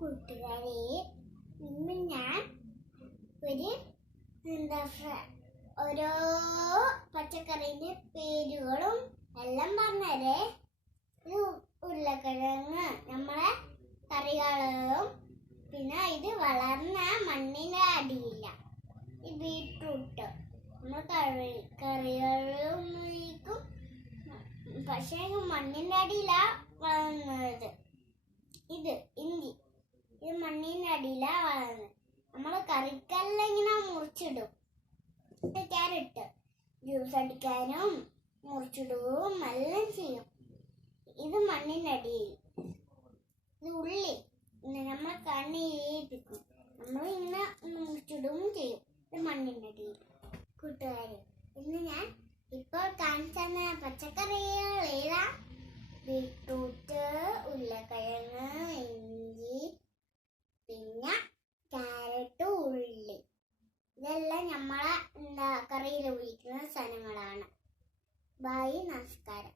കൂട്ടുകാരെ, ഇന്ന് ഞാൻ ഓരോ പച്ചക്കറിന്റെ പേരുകളും എല്ലാം പറഞ്ഞതേ. ഉരുളക്കിഴങ്ങ് നമ്മളെ കറികളും, പിന്നെ ഇത് വളർന്ന മണ്ണിന്റെ അടിയില്ല. ഈ ബീട്രൂട്ട് നമ്മൾ കറികളും പക്ഷേ മണ്ണിന്റെ അടിയിലാ വളർന്നത്. ഇത് ഇഞ്ചി, ഇത് മണ്ണിന്റെ അടിയിലാ വളർന്നത്. നമ്മള് കറിക്കെല്ലാം ഇങ്ങനെ മുറിച്ചിടും. ക്യാരറ്റ് ജ്യൂസ് അടിക്കാനും മുറിച്ചിടുകയും എല്ലാം ചെയ്യും. ഇത് മണ്ണിന്റെ അടിയിൽ. ഇത് ഉള്ളി നമ്മളെ കണ്ണിയേൽപ്പിക്കും. നമ്മളിങ്ങനെ മുറിച്ചിടുകയും ചെയ്യും. ഇത് മണ്ണിന്റെ അടിയിൽ. കൂട്ടുകാരെ, ഇന്ന് ഞാൻ ഇപ്പോൾ കാണിച്ചു തന്ന പച്ചക്കറികൾ ഏതാ? ബീട്രൂട്ട്, ഉരുളക്കിഴങ്ങ്, ഇഞ്ചി, പിന്നെ ക്യാരറ്റ്, ഉള്ളി. ഇതെല്ലാം നമ്മളെ കറിയിൽ ഉപയോഗിക്കുന്ന സാധനങ്ങളാണ്. ബൈ, നമസ്കാരം.